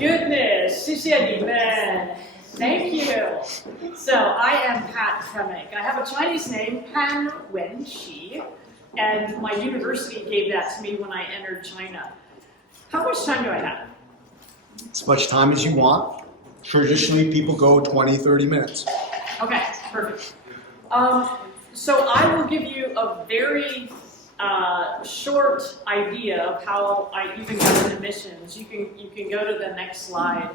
goodness, 谢谢你们. Thank you. So I am Pat Premick. I have a Chinese name, Pan Wenqi, and my university gave that to me when I entered China. How much time do I have? As much time as you want. Traditionally, people go 20, 30 minutes. Okay, perfect. So I will give you a very short idea of how I even got into missions. You can go to the next slide.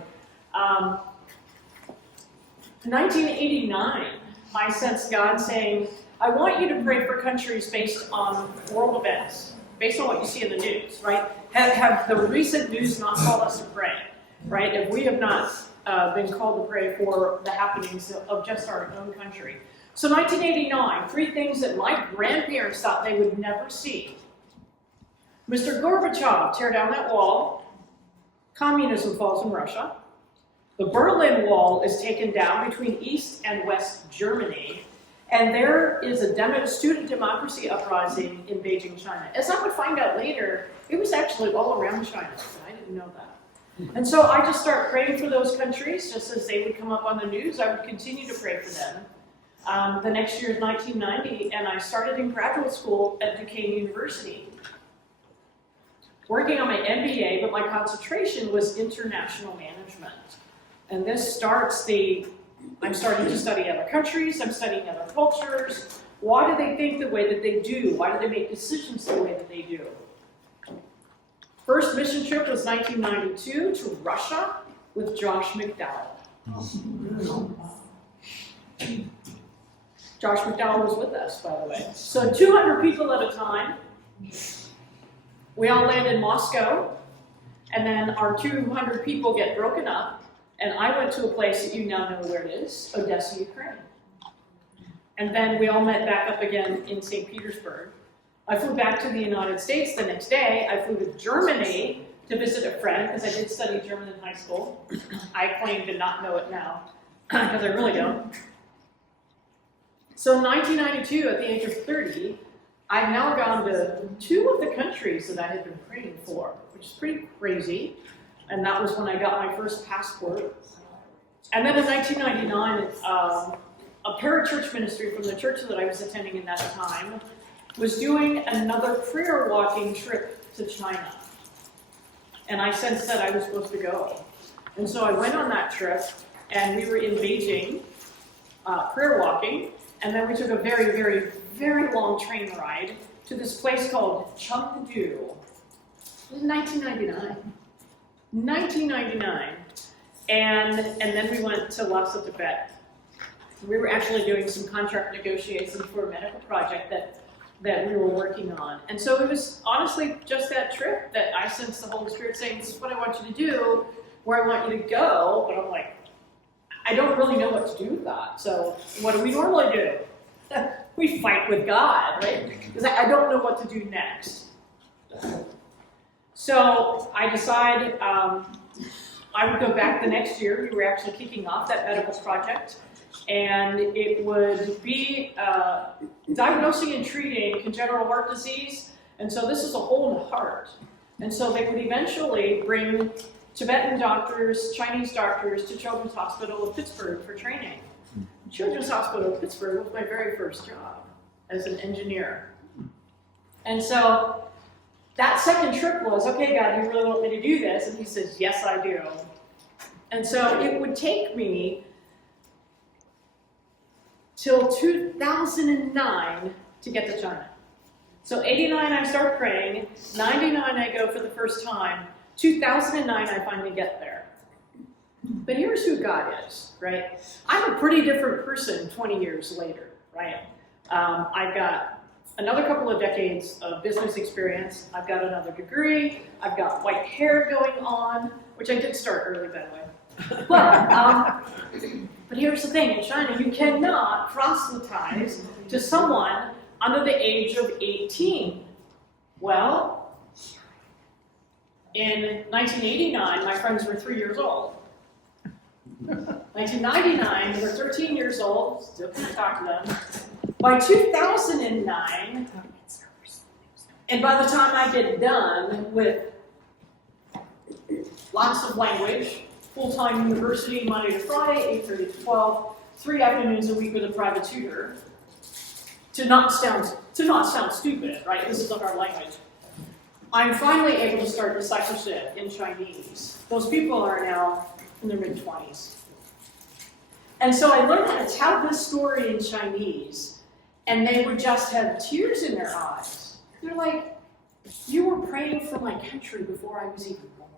1989, I sensed God saying, I want you to pray for countries based on world events, based on what you see in the news, right? Have the recent news not called us to pray, right? If we have not been called to pray for the happenings of just our own country. So 1989, 3 things that my grandparents thought they would never see. Mr. Gorbachev, tear down that wall. Communism falls in Russia. The Berlin Wall is taken down between East and West Germany. And there is a student democracy uprising in Beijing, China. As I would find out later, it was actually all around China, and I didn't know that. And so I just started praying for those countries, just as they would come up on the news. I would continue to pray for them. The next year is 1990, and I started in graduate school at Duquesne University, working on my MBA, but my concentration was international management. And this starts I'm starting to study other countries, I'm studying other cultures. Why do they think the way that they do? Why do they make decisions the way that they do? First mission trip was 1992 to Russia with Josh McDowell. Josh McDowell was with us, by the way. So 200 people at a time. We all land in Moscow, and then our 200 people get broken up, and I went to a place that you now know where it is, Odessa, Ukraine. And then we all met back up again in St. Petersburg. I flew back to the United States the next day. I flew to Germany to visit a friend, because I did study German in high school. I claim to not know it now, because I really don't. So in 1992, at the age of 30, I've now gone to 2 of the countries that I had been praying for, which is pretty crazy. And that was when I got my first passport. And then in 1999, a parachurch ministry from the church that I was attending in that time was doing another prayer walking trip to China. And I sensed that I was supposed to go. And so I went on that trip, and we were in Beijing, prayer walking, and then we took a very, very, very long train ride to this place called Chengdu. It was 1999. 1999. And then we went to Lhasa, Tibet. We were actually doing some contract negotiations for a medical project that we were working on. And so it was honestly just that trip that I sensed the Holy Spirit saying, this is what I want you to do, where I want you to go. But I'm like, I don't really know what to do with that. So what do we normally do? We fight with God, right? Because I don't know what to do next. So I decided I would go back the next year. We were actually kicking off that medical project. And it would be diagnosing and treating congenital heart disease. And so this is a hole in the heart. And so they would eventually bring Tibetan doctors, Chinese doctors to Children's Hospital of Pittsburgh for training. Children's Hospital of Pittsburgh was my very first job as an engineer. And so that second trip was, okay, God, you really want me to do this? And he says, yes, I do. And so it would take me till 2009 to get to China. So 89, I start praying. 99, I go for the first time. 2009, I finally get there. But here's who God is, right? I'm a pretty different person 20 years later, right? I've got another couple of decades of business experience. I've got another degree. I've got white hair going on, which I did start early, by the way. But here's the thing. In China, you cannot proselytize to someone under the age of 18. Well, in 1989, my friends were 3 years old. 1999, they were 13 years old, still can't talk to them. By 2009, and by the time I get done with lots of language, full-time university, Monday to Friday, 8:30 to 12, 3 afternoons a week with a private tutor. To not sound stupid, right? This is our language. I'm finally able to start discipleship in Chinese. Those people are now in their mid-20s. And so I learned how to tell this story in Chinese, and they would just have tears in their eyes. They're like, you were praying for my country before I was even born.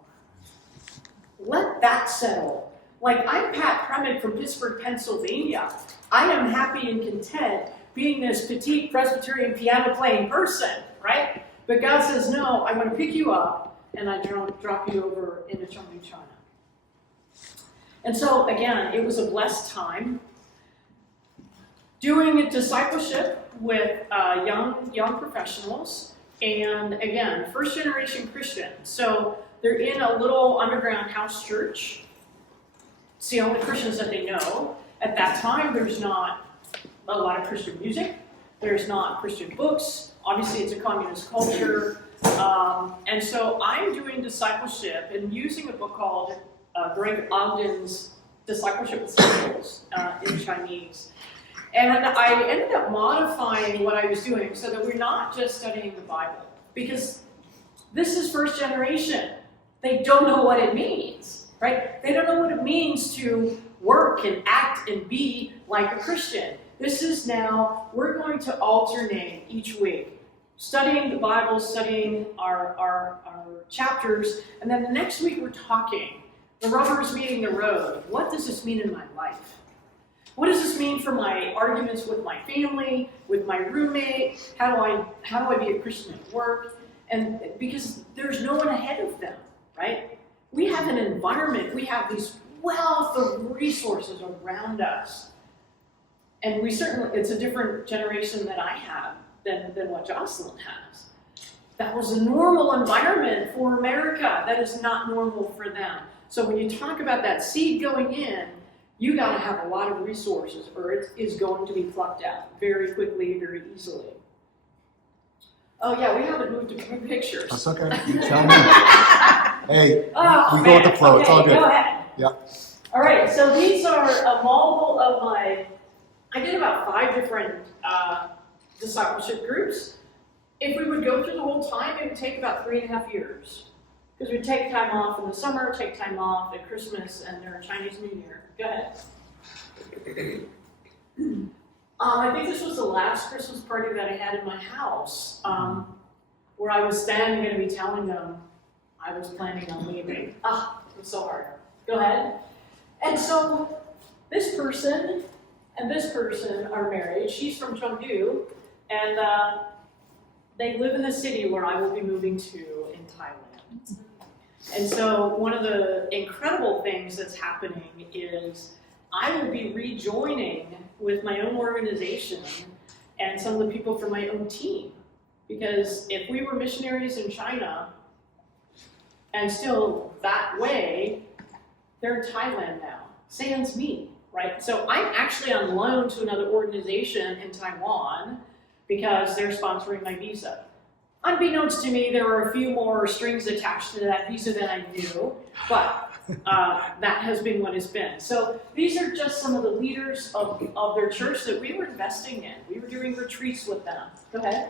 Let that settle. Like, I'm Pat Premick from Pittsburgh, Pennsylvania. I am happy and content being this petite Presbyterian piano-playing person, right? But God says, no, I'm going to pick you up, and I drop you over into Chengdu, China. And so, again, it was a blessed time. Doing discipleship with young professionals, and again, first-generation Christians. So they're in a little underground house church. It's the only Christians that they know. At that time, there's not a lot of Christian music. There's not Christian books. Obviously, it's a communist culture. And so I'm doing discipleship and using a book called Greg Ogden's Discipleship Essentials in Chinese. And I ended up modifying what I was doing so that we're not just studying the Bible. Because this is first generation. They don't know what it means, right? They don't know what it means to work and act and be like a Christian. This is now, we're going to alternate each week, studying the Bible, studying our chapters, and then the next week we're talking. The rubber's meeting the road. What does this mean in my life? What does this mean for my arguments with my family, with my roommate? How do I be a Christian at work? And because there's no one ahead of them, right? We have an environment, we have these wealth of resources around us. And we certainly, it's a different generation that I have than what Jocelyn has. That was a normal environment for America. That is not normal for them. So when you talk about that seed going in, you got to have a lot of resources or it is going to be plucked out very quickly, very easily. Oh yeah, we haven't moved to pictures. That's okay. You tell me. Hey, we go with the flow. Okay, it's all good. Go ahead. Yeah. All right, so these are a model of I did about 5 different discipleship groups. If we would go through the whole time, it would take about 3.5 years. Because we'd take time off in the summer, take time off at Christmas and their Chinese New Year. Go ahead. I think this was the last Christmas party that I had in my house, where I was then going to be telling them I was planning on leaving. It was so hard. Go ahead. And so this person and this person are married. She's from Chengdu, and they live in the city where I will be moving to in Thailand. And so one of the incredible things that's happening is I will be rejoining with my own organization and some of the people from my own team. Because if we were missionaries in China and still that way, they're in Thailand now. Sans me, right? So I'm actually on loan to another organization in Taiwan because they're sponsoring my visa. Unbeknownst to me, there were a few more strings attached to that visa than I knew, but that has been what it's been. So these are just some of the leaders of their church that we were investing in. We were doing retreats with them. Go ahead.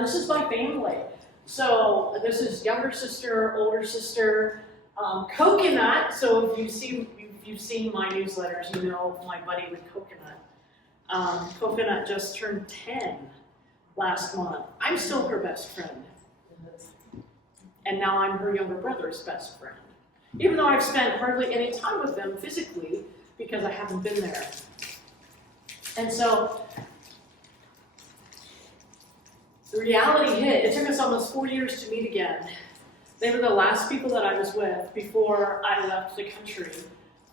This is my family. So this is younger sister, older sister, Coconut. So if you've seen my newsletters, you know my buddy with Coconut. Coconut just turned 10 last month. I'm still her best friend. And now I'm her younger brother's best friend. Even though I've spent hardly any time with them physically because I haven't been there. And so the reality hit. It took us almost 4 years to meet again. They were the last people that I was with before I left the country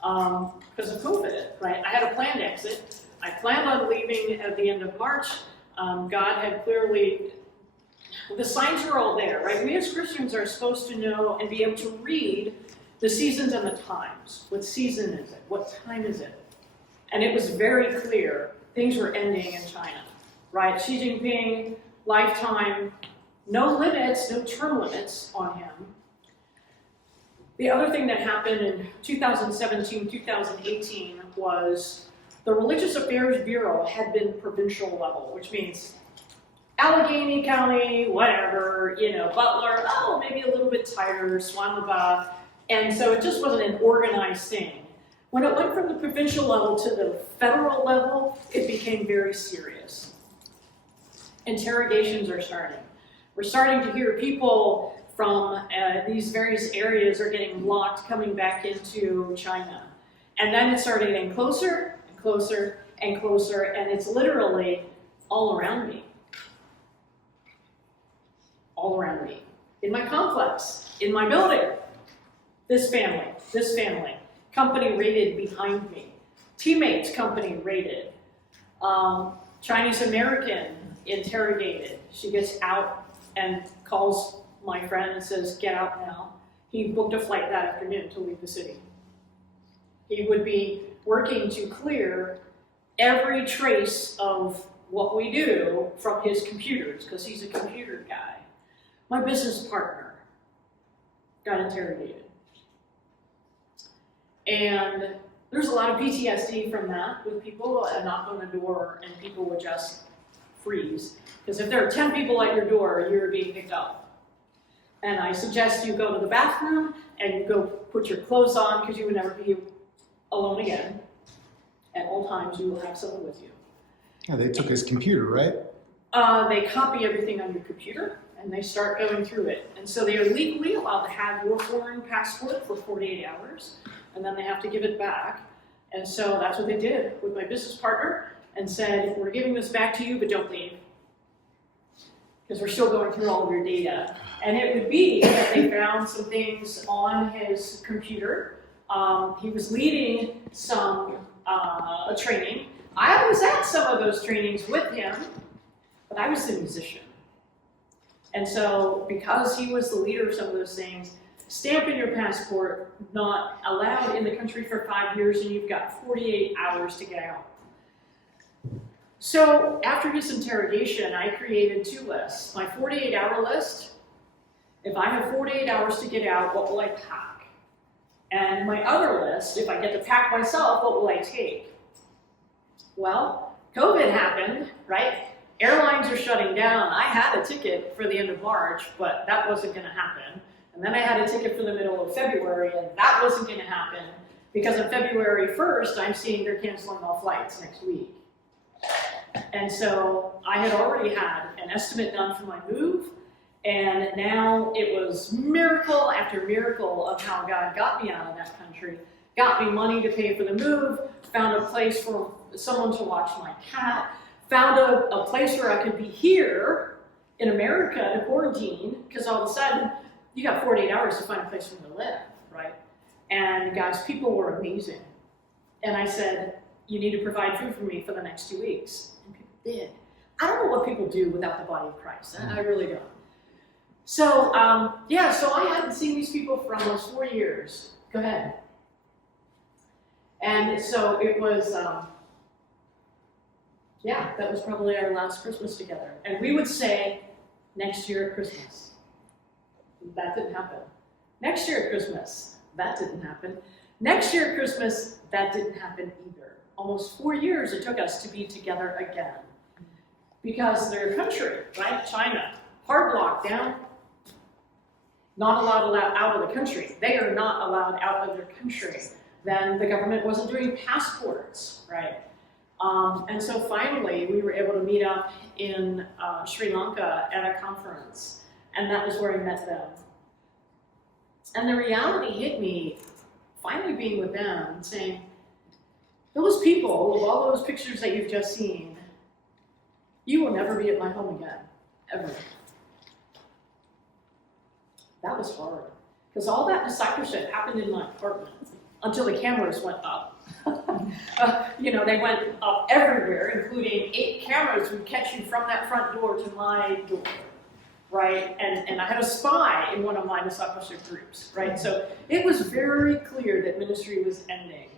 because of COVID, right? I had a planned exit. I planned on leaving at the end of March. God had clearly, the signs were all there, right? We as Christians are supposed to know and be able to read the seasons and the times. What season is it? What time is it? And it was very clear things were ending in China, right? Xi Jinping, lifetime, no limits, no term limits on him. The other thing that happened in 2017, 2018 was the Religious Affairs Bureau had been provincial level, which means Allegheny County, whatever, Butler, oh, maybe a little bit tighter, Swamaba. And so it just wasn't an organized thing. When it went from the provincial level to the federal level, it became very serious. Interrogations are starting. We're starting to hear people from these various areas are getting blocked coming back into China. And then it started getting closer and closer and closer, and it's literally all around me. All around me. In my complex, in my building. This family. Company raided behind me. Teammates, company raided. Chinese American interrogated. She gets out and calls my friend and says, get out now. He booked a flight that afternoon to leave the city. He would be working to clear every trace of what we do from his computers, because he's a computer guy. My business partner got interrogated. And there's a lot of PTSD from that with people. A knock on the door and people would just freeze. Because if there are 10 people at your door, you're being picked up. And I suggest you go to the bathroom and you go put your clothes on, because you would never be alone again. At all times, you will have someone with you. Yeah, they took his computer, right? They copy everything on your computer and they start going through it. And so they are legally allowed to have your foreign passport for 48 hours, and then they have to give it back. And so that's what they did with my business partner and said, we're giving this back to you, but don't leave, because we're still going through all of your data. And it would be that they found some things on his computer. He was leading some training. I was at some of those trainings with him, but I was the musician. And so because he was the leader of some of those things, stamp in your passport, not allowed in the country for 5 years, and you've got 48 hours to get out. So after his interrogation, I created 2 lists. My 48-hour list, if I have 48 hours to get out, what will I pack? And my other list, if I get to pack myself, what will I take? Well, COVID happened, right? Airlines are shutting down. I had a ticket for the end of March, but that wasn't going to happen. And then I had a ticket for the middle of February, and that wasn't going to happen because on February 1st, I'm seeing they're canceling all flights next week. And so I had already had an estimate done for my move, and now it was miracle after miracle of how God got me out of that country, got me money to pay for the move, found a place for someone to watch my cat, found a place where I could be here in America to quarantine, because all of a sudden, you got 48 hours to find a place for me to live, right? And guys, people were amazing. And I said, you need to provide food for me for the next 2 weeks. And people did. I don't know what people do without the body of Christ. I really don't. So, so I hadn't seen these people for almost 4 years. Go ahead. And so it was, that was probably our last Christmas together. And we would say, next year at Christmas. That didn't happen. Next year at Christmas. That didn't happen. Next year at Christmas, that didn't happen either. Almost 4 years it took us to be together again. Because their country, right, China, hard lockdown, not allowed out of the country. They are not allowed out of their country. Then the government wasn't doing passports, right? And so finally, we were able to meet up in Sri Lanka at a conference, and that was where I met them. And the reality hit me, finally being with them, saying, those people, with all those pictures that you've just seen, you will never be at my home again, ever. That was hard, because all that discipleship happened in my apartment until the cameras went up. They went up everywhere, including 8 cameras would catch you from that front door to my door, right? And I had a spy in one of my discipleship groups, right? So it was very clear that ministry was ending.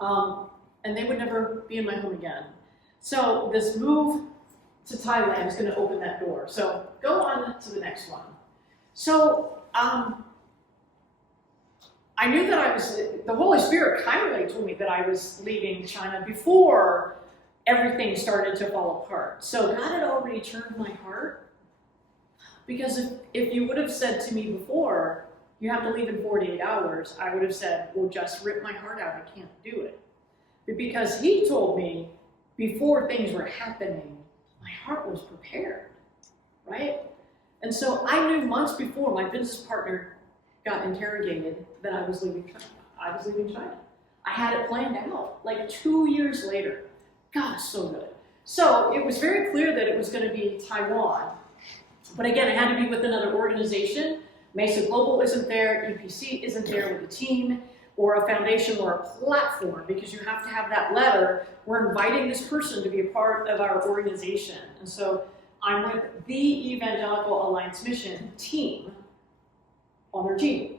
And they would never be in my home again. So this move to Thailand is going to open that door. So go on to the next one. So I knew that the Holy Spirit kindly told me that I was leaving China before everything started to fall apart. So God had already turned my heart, because if you would have said to me before, you have to leave in 48 hours, I would have said, well, just rip my heart out, I can't do it. But because he told me before things were happening, my heart was prepared, right? And so I knew months before my business partner got interrogated that I was leaving China. I had it planned out, like 2 years later. God, so good. So it was very clear that it was going to be Taiwan. But again, it had to be with another organization. Mesa Global isn't there, EPC isn't there with a team, or a foundation or a platform, because you have to have that letter. We're inviting this person to be a part of our organization. And so I'm with the Evangelical Alliance Mission team on their team.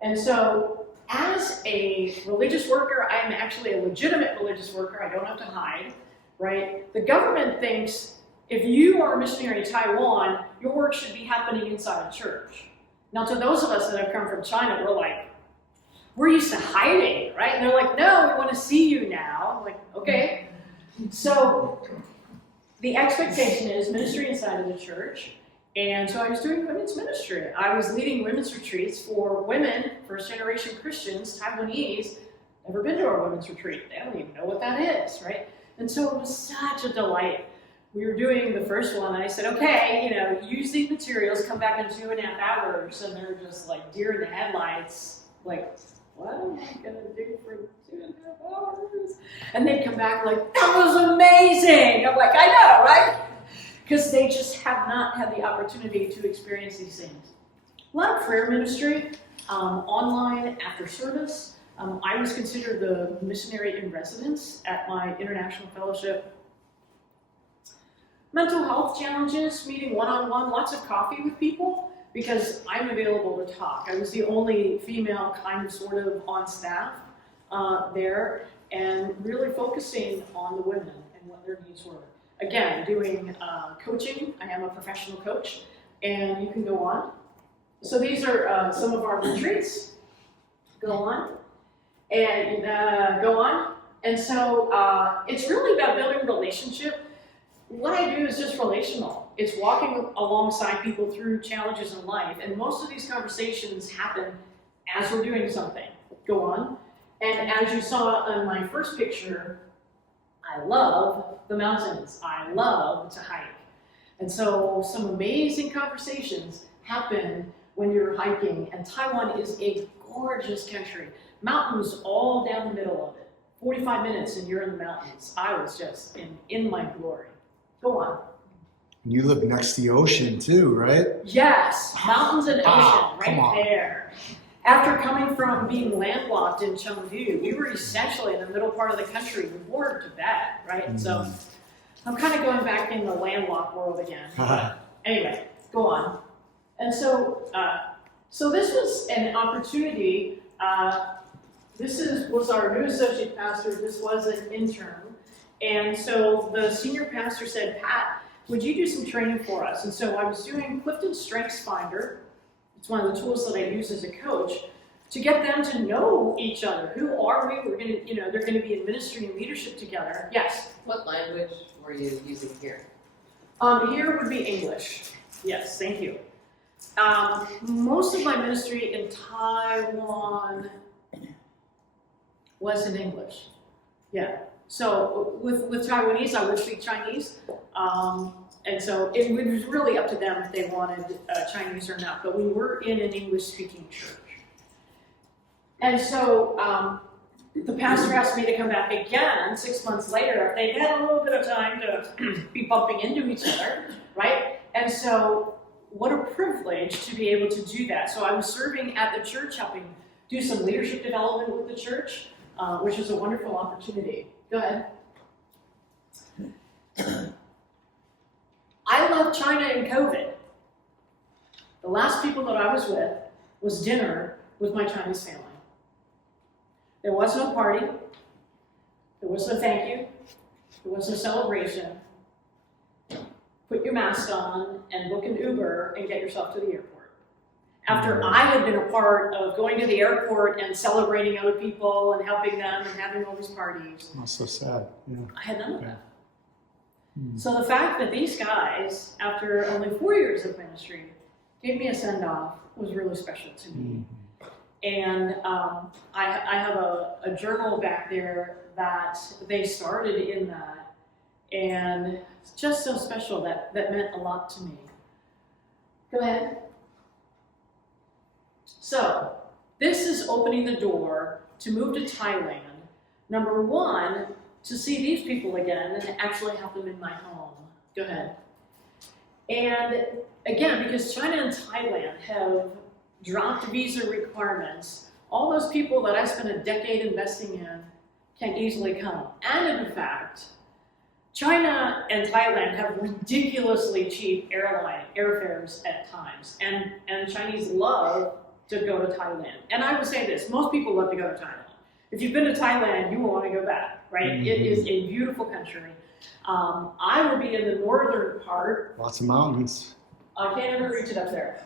And so as a religious worker, I am actually a legitimate religious worker. I don't have to hide, right? The government thinks if you are a missionary in Taiwan, your work should be happening inside a church. Now, to those of us that have come from China, we're used to hiding, right? And they're like, no, we want to see you now. I'm like, okay. So the expectation is ministry inside of the church. And so I was doing women's ministry. I was leading women's retreats for women, first-generation Christians, Taiwanese, never been to a women's retreat. They don't even know what that is, right? And so it was such a delight. We were doing the first one, and I said, okay, use these materials, come back in 2.5 hours. And they're just like deer in the headlights, like, what am I going to do for 2.5 hours? And they'd come back like, that was amazing. I'm like, I know, right? Because they just have not had the opportunity to experience these things. A lot of prayer ministry, online after service. I was considered the missionary in residence at my international fellowship. Mental health challenges, meeting one-on-one, lots of coffee with people, because I'm available to talk. I was the only female kind of sort of on staff there, and really focusing on the women and what their needs were. Again, doing coaching. I am a professional coach, and you can go on. So these are some of our retreats. Go on. And go on. And so it's really about building relationship. What I do is just relational. It's walking alongside people through challenges in life. And most of these conversations happen as we're doing something. Go on. And as you saw in my first picture, I love the mountains. I love to hike. And so some amazing conversations happen when you're hiking. And Taiwan is a gorgeous country. Mountains all down the middle of it. 45 minutes and you're in the mountains. I was just in my glory. Go on. You live next to the ocean too, right? Yes, mountains and ocean come on. right there. After coming from being landlocked in Chengdu, we were essentially in the middle part of the country. We bordered Tibet, right? Mm. So I'm kind of going back in the landlocked world again. Anyway, go on. And so, so this was an opportunity. Was our new associate pastor. This was an intern. And so the senior pastor said, Pat, would you do some training for us? And so I was doing Clifton Strengths Finder. It's one of the tools that I use as a coach to get them to know each other. Who are we? We're going to, they're going to be in ministry and leadership together. Yes? What language were you using here? Here would be English. Yes, thank you. Most of my ministry in Taiwan was in English. Yeah. So with Taiwanese, I would speak Chinese. And so it was really up to them if they wanted Chinese or not. But we were in an English-speaking church. And so the pastor asked me to come back again 6 months later if they had a little bit of time to be bumping into each other, right? And so what a privilege to be able to do that. So I was serving at the church, helping do some leadership development with the church, which is a wonderful opportunity. Go ahead. I left China in COVID. The last people that I was with was dinner with my Chinese family. There was no party. There was no thank you. There was no celebration. Put your mask on and book an Uber and get yourself to the airport. After I had been a part of going to the airport and celebrating other people and helping them and having all these parties, Oh, so sad. Yeah. I had none of that. Mm. So the fact that these guys, after only 4 years of ministry, gave me a send-off was really special to me. And I have a journal back there that they started in that, and it's just so special that meant a lot to me. Go ahead. So this is opening the door to move to Thailand. Number one, to see these people again and actually have them in my home. Go ahead. And again, because China and Thailand have dropped visa requirements, all those people that I spent a decade investing in can easily come. And in fact, China and Thailand have ridiculously cheap airfares at times. And Chinese love to go to Thailand. And I will say this, most people love to go to Thailand. If you've been to Thailand, you will want to go back, right? Mm-hmm. It is a beautiful country. I will be in the northern part. Lots of mountains. I can't even reach it up there.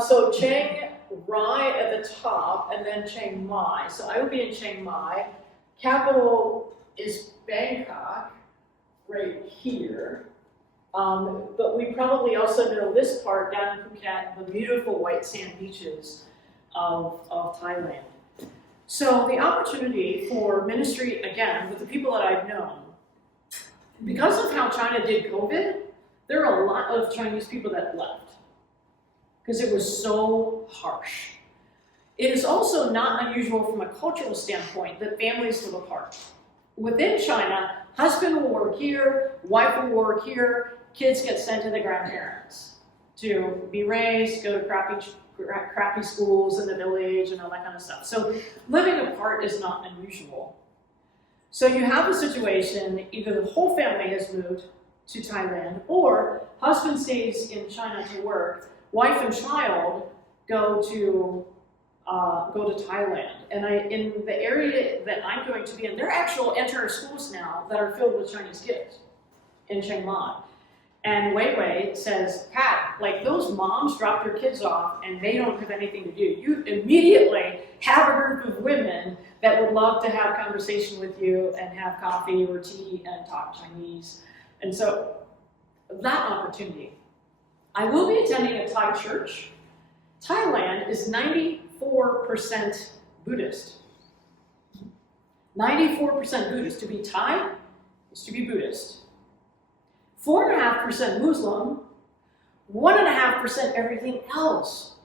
So Chiang Rai at the top, and then Chiang Mai. So I will be in Chiang Mai. Capital is Bangkok, right here. But we probably also know this part down in Phuket, the beautiful white sand beaches of Thailand. So the opportunity for ministry, again, with the people that I've known, because of how China did COVID, there are a lot of Chinese people that left because it was so harsh. It is also not unusual from a cultural standpoint that families live apart. Within China, husband will work here, wife will work here, kids get sent to the grandparents to be raised, go to crappy schools in the village and all that kind of stuff. So living apart is not unusual. So you have a situation, either the whole family has moved to Thailand, or husband stays in China to work, wife and child go to Thailand. And in the area that I'm going to be in, there are actual entire schools now that are filled with Chinese kids in Chiang Mai. And Wei Wei says, Pat, like those moms drop their kids off and they don't have anything to do. You immediately have a group of women that would love to have conversation with you and have coffee or tea and talk Chinese. And so that opportunity. I will be attending a Thai church. Thailand is 94% Buddhist. 94% Buddhist. To be Thai is to be Buddhist. 4.5% Muslim, 1.5% everything else.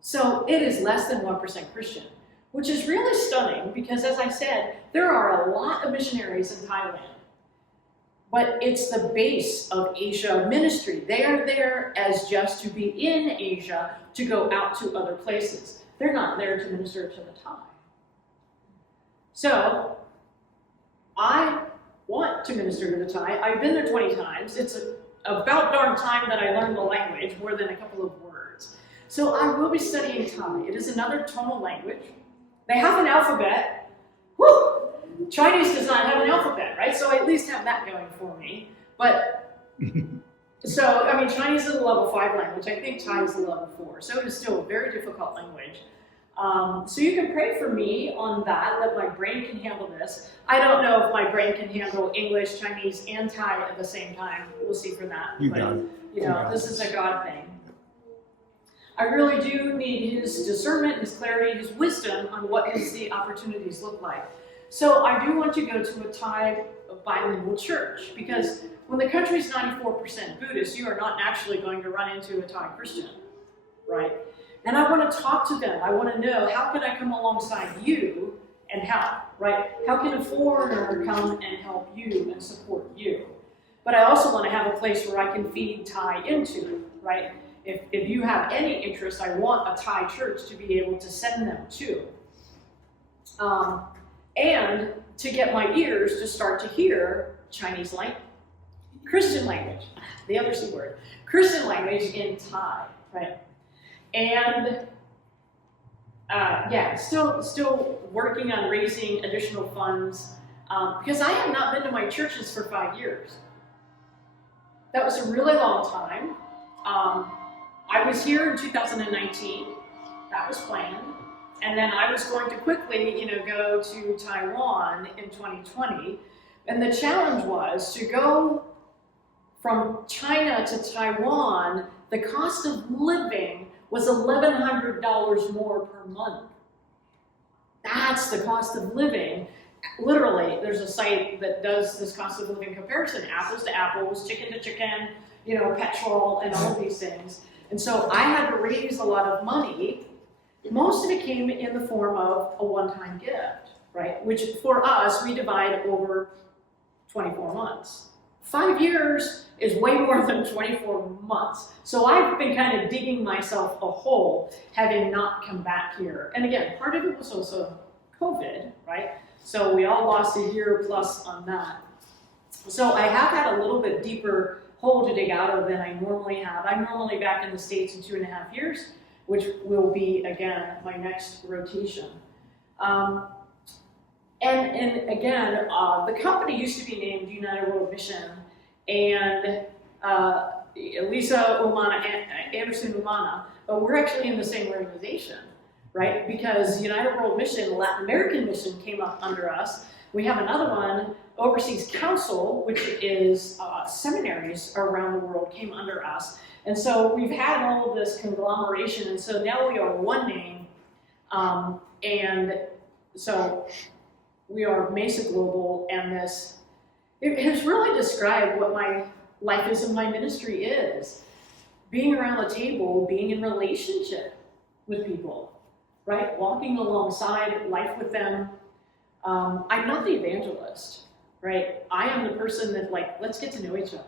So it is less than 1% Christian, which is really stunning because, as I said, there are a lot of missionaries in Thailand. But it's the base of Asia ministry. They are there as just to be in Asia to go out to other places. They're not there to minister to the Thai. So I want to minister to the Thai. I've been there 20 times. It's about darn time that I learned the language more than a couple of words. So I will be studying Thai. It is another tonal language. They have an alphabet. Whew! Chinese does not have an alphabet, right? So I at least have that going for me. But, so, I mean, Chinese is a level 5 language. I think Thai is a level 4. So it is still a very difficult language. So you can pray for me on that my brain can handle this. I don't know if my brain can handle English, Chinese, and Thai at the same time. We'll see for that. You got it. You know, this is a God thing. I really do need his discernment, his clarity, his wisdom on what the opportunities look like. So I do want to go to a Thai bilingual church because when the country is 94% Buddhist, you are not actually going to run into a Thai Christian, right? And I want to talk to them. I want to know, how can I come alongside you and help, right? How can a foreigner come and help you and support you? But I also want to have a place where I can feed Thai into, right? If you have any interest, I want a Thai church to be able to send them to. And to get my ears to start to hear Chinese language, Christian language, the other C word, Christian language in Thai, right? And yeah, still working on raising additional funds because I have not been to my churches for 5 years. That was a really long time. I was here in 2019, that was planned. And then I was going to quickly, go to Taiwan in 2020. And the challenge was to go from China to Taiwan, the cost of living was $1,100 more per month. That's the cost of living. Literally, there's a site that does this cost of living comparison, apples to apples, chicken to chicken, petrol and all of these things. And so I had to raise a lot of money. Most of it came in the form of a one-time gift, right? Which for us, we divide over 24 months. 5 years is way more than 24 months. So I've been kind of digging myself a hole, having not come back here. And again, part of it was also COVID, right? So we all lost a year plus on that. So I have had a little bit deeper hole to dig out of than I normally have. I'm normally back in the States in 2.5 years, which will be, again, my next rotation. And again, the company used to be named United World Mission, and Lisa Anderson Umana, but we're actually in the same organization, right? Because United World Mission, Latin American Mission came up under us. We have another one, Overseas Council, which is seminaries around the world, came under us. And so we've had all of this conglomeration, and so now we are one name, and so we are Mesa Global, and this, it has really described what my life is and my ministry is. Being around the table, being in relationship with people, right? Walking alongside life with them. I'm not the evangelist, right? I am the person that, let's get to know each other.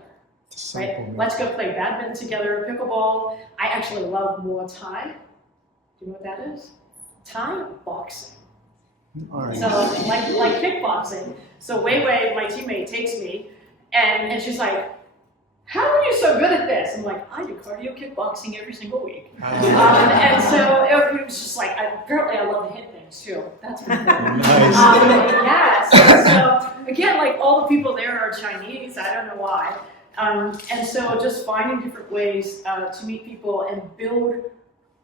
Right? Let's go play badminton together, pickleball. I actually love Muay Thai. Do you know what that is? Thai boxing. All right. So like kickboxing. So Wei, my teammate, takes me and she's like, "How are you so good at this?" I'm like, "I do cardio kickboxing every single week." And so it was just like, apparently I love to hit things too. That's pretty cool. Nice. Yes. So again, all the people there are Chinese. I don't know why. And so just finding different ways to meet people and build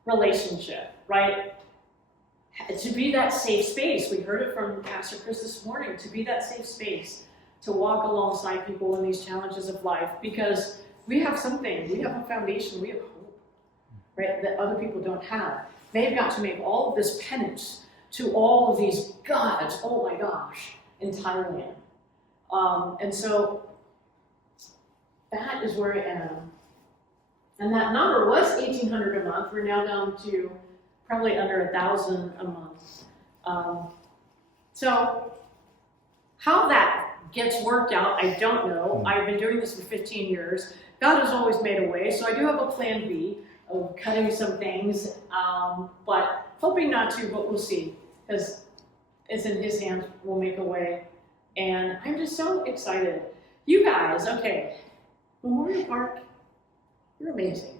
relationship, right? To be that safe space. We heard it from Pastor Chris this morning, to be that safe space, to walk alongside people in these challenges of life, because we have something, we have a foundation, we have hope, right, that other people don't have. They've got to make all of this penance to all of these gods, oh my gosh, in Thailand. And so that is where I am. And that number was $1,800 a month. We're now down to probably under $1,000 a month. So how that gets worked out, I don't know. I've been doing this for 15 years. God has always made a way, so I do have a plan B of cutting some things, but hoping not to, but we'll see, because it's in His hands. We'll make a way. And I'm just so excited. You guys, okay. Memorial Park, you're amazing.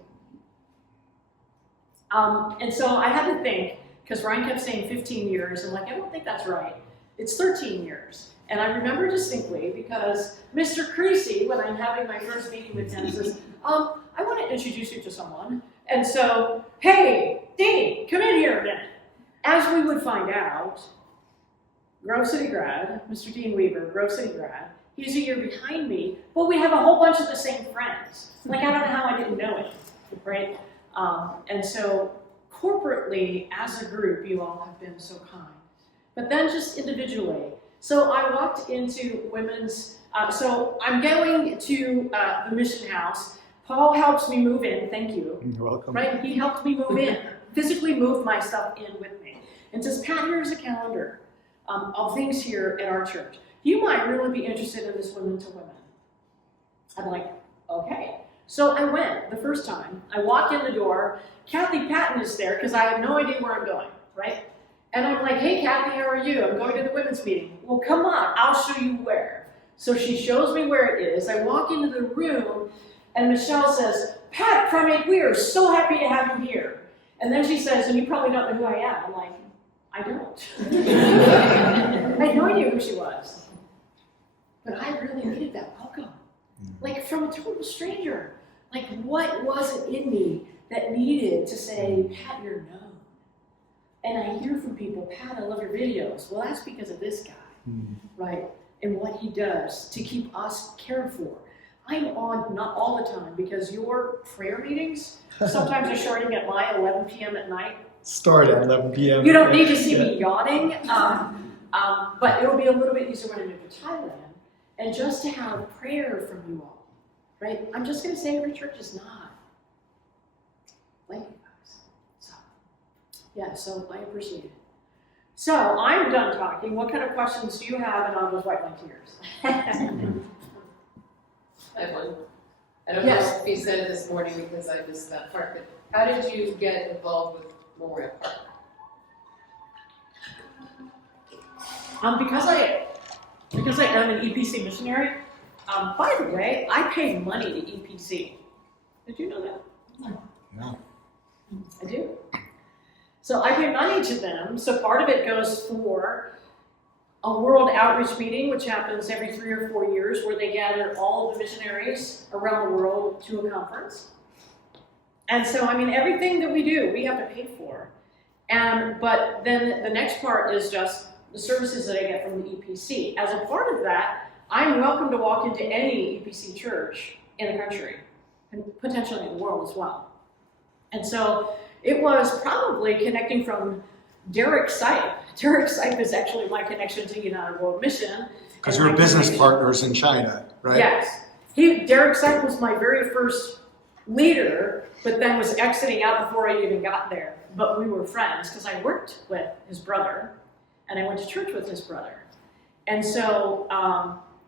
And so I had to think, because Ryan kept saying 15 years, and I don't think that's right. It's 13 years. And I remember distinctly because Mr. Creasy, when I'm having my first meeting with him, says, I want to introduce you to someone. And so, hey, Dean, come in here a minute. As we would find out, Grove City grad, Mr. Dean Weaver, Grove City grad, he's a year behind me, but we have a whole bunch of the same friends. I don't know how I didn't know it, right? And so corporately, as a group, you all have been so kind. But then just individually. So I walked into women's, so I'm going to the mission house. Paul helps me move in, thank you. You're welcome. Right, he helped me move in, physically moved my stuff in with me. And says, Pat, here's a calendar of things here at our church. You might really be interested in this women to women. I'm like, okay. So I went the first time. I walk in the door. Kathy Patton is there because I have no idea where I'm going, right? And I'm like, hey, Kathy, how are you? I'm going to the women's meeting. Well, come on, I'll show you where. So she shows me where it is. I walk into the room, and Michelle says, Pat, Premick, we are so happy to have you here. And then she says, and you probably don't know who I am. I'm like, I don't. I had no idea who she was. But I really needed that welcome. From a total stranger. What was it in me that needed to say, Pat, you're known. And I hear from people, Pat, I love your videos. Well, that's because of this guy, right? And what he does to keep us cared for. I'm on, not all the time, because your prayer meetings sometimes are starting at my 11 p.m. at night. Start at 11 p.m. You don't need to see me yawning, but it'll be a little bit easier when I move to Thailand. And just to have prayer from you all, right? I'm just going to say every church is not like you guys. So, yeah, so I appreciate it. So I'm done talking. What kind of questions do you have? And I'll just wipe my tears. I have one. I don't Yes. know if you said it this morning because I missed that part, but how did you get involved with Memorial Park? Because I am an EPC missionary. By the way, I pay money to EPC. Did you know that? No. I do. So I pay money to them. So part of it goes for a world outreach meeting, which happens every 3 or 4 years, where they gather all of the missionaries around the world to a conference. And so, I mean, everything that we do, we have to pay for. But then the next part is just the services that I get from the EPC. As a part of that, I'm welcome to walk into any EPC church in the country, and potentially in the world as well. And so it was probably connecting from Derek Sipe. Derek Sipe is actually my connection to United World Mission. Because you're business partners in China, right? Yes. Derek Sipe was my very first leader, but then was exiting out before I even got there. But we were friends because I worked with his brother, and I went to church with his brother. And so,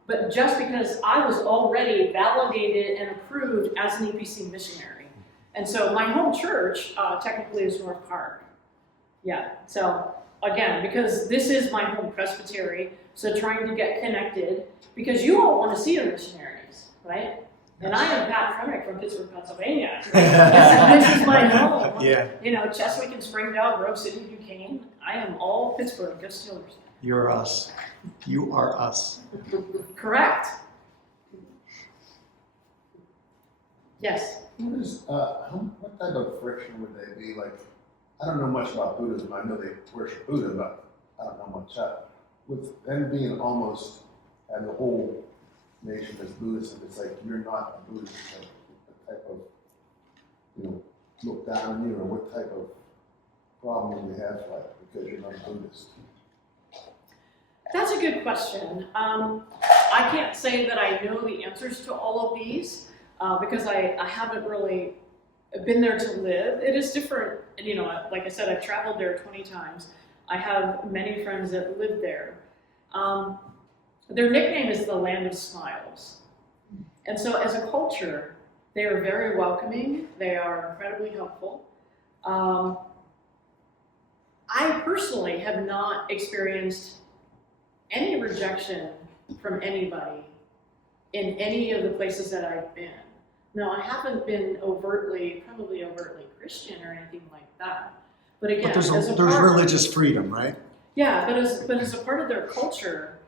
but just because I was already validated and approved as an EPC missionary. And so my home church technically is North Park. Yeah, so again, because this is my home presbytery, so trying to get connected, because you all want to see the missionaries, right? And I am Pat Premick from Pittsburgh, Pennsylvania. This is my home. Yeah. You know, Chesapeake and Springdale, Grove City, Duquesne. I am all Pittsburgh, go Steelers. You're us. You are us. Correct. Yes. What type of friction would they be like? I don't know much about Buddhism. I know they worship Buddha, but I don't know much. With them being almost, and the whole nation is Buddhism, it's like you're not a Buddhist. Like, what type of, look down on you, or what type of problem do they have, like, because you're not a Buddhist? That's a good question. I can't say that I know the answers to all of these because I haven't really been there to live. It is different, like I said, I've traveled there 20 times. I have many friends that live there. Their nickname is the Land of Smiles. And so as a culture, they are very welcoming. They are incredibly helpful. I personally have not experienced any rejection from anybody in any of the places that I've been. Now, I haven't been probably overtly Christian or anything like that. But again, But there's religious freedom, right? Yeah, but as a part of their culture,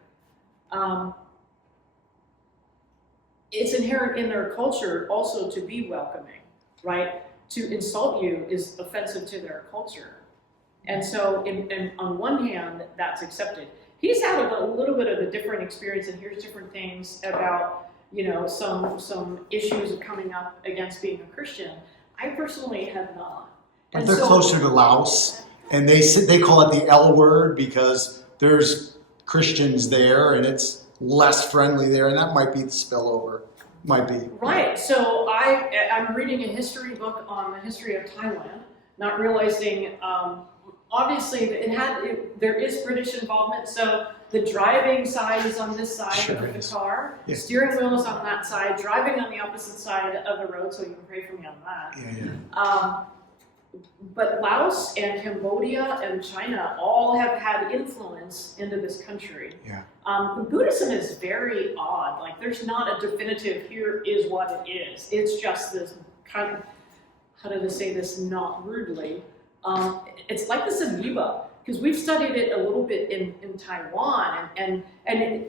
it's inherent in their culture also to be welcoming, right? To insult you is offensive to their culture. And so on one hand, that's accepted. He's had a little bit of a different experience and hears different things about, some issues coming up against being a Christian. I personally have not. But they're closer to Laos, and they call it the L word because there's Christians there, and it's less friendly there, and that might be the spillover. Might be. Right. So I'm reading a history book on the history of Thailand, not realizing obviously there is British involvement. So the driving side is on this side of the car, Yeah. the steering wheel is on that side, driving on the opposite side of the road. So you can pray for me on that. Yeah. But Laos and Cambodia and China all have had influence into this country. Yeah. Buddhism is very odd. Like, there's not a definitive, here is what it is. It's just this kind of, how do they say this not rudely? It's like this amoeba, because we've studied it a little bit in Taiwan, and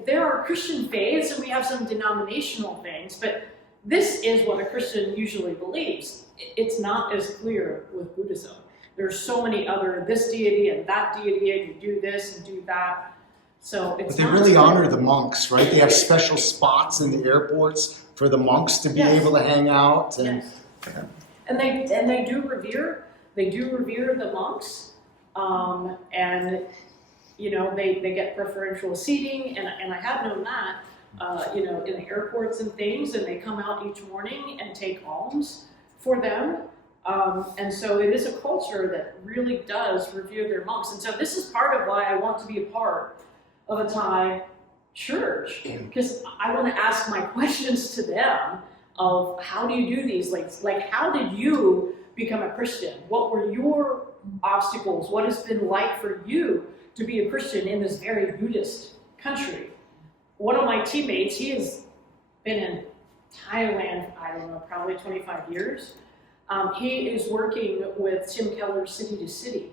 there are Christian faiths, and we have some denominational things, but this is what a Christian usually believes. It's not as clear with Buddhism. There's so many other this deity and that deity, and you do this and do that. So it's But they not really as clear. honor the monks, right? They have special spots in the airports for the monks to be Yes. able to hang out. And Yes. And they do revere the monks, and you know they get preferential seating, and I have known that you know, in the airports and things, and they come out each morning and take alms for them. And so it is a culture that really does revere their monks. And so this is part of why I want to be a part of a Thai church, because I want to ask my questions to them of how do you do these? Like how did you become a Christian? What were your obstacles? What has been like for you to be a Christian in this very Buddhist country? One of my teammates, he has been in Thailand, I don't know, probably 25 years. He is working with Tim Keller's City to City.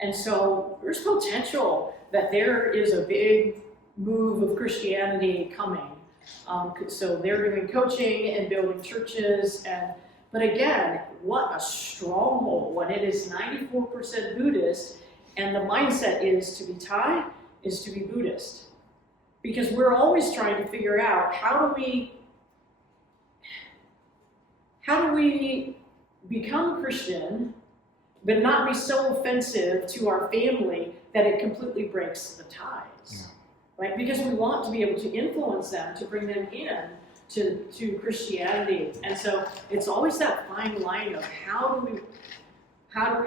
And so there's potential that there is a big move of Christianity coming. So they're doing coaching and building churches. But again, what a stronghold when it is 94% Buddhist and the mindset is to be Thai, is to be Buddhist. Because we're always trying to figure out how do we become Christian, but not be so offensive to our family that it completely breaks the ties, right? Because we want to be able to influence them, to bring them in to Christianity. And so it's always that fine line of how do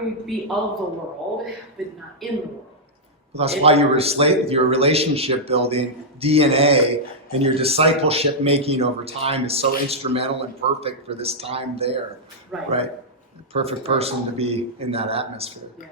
we be of the world, but not in the world. Well, that's why your relationship building DNA and your discipleship making over time is so instrumental and perfect for this time there. Right. Right. The perfect person to be in that atmosphere. Yeah.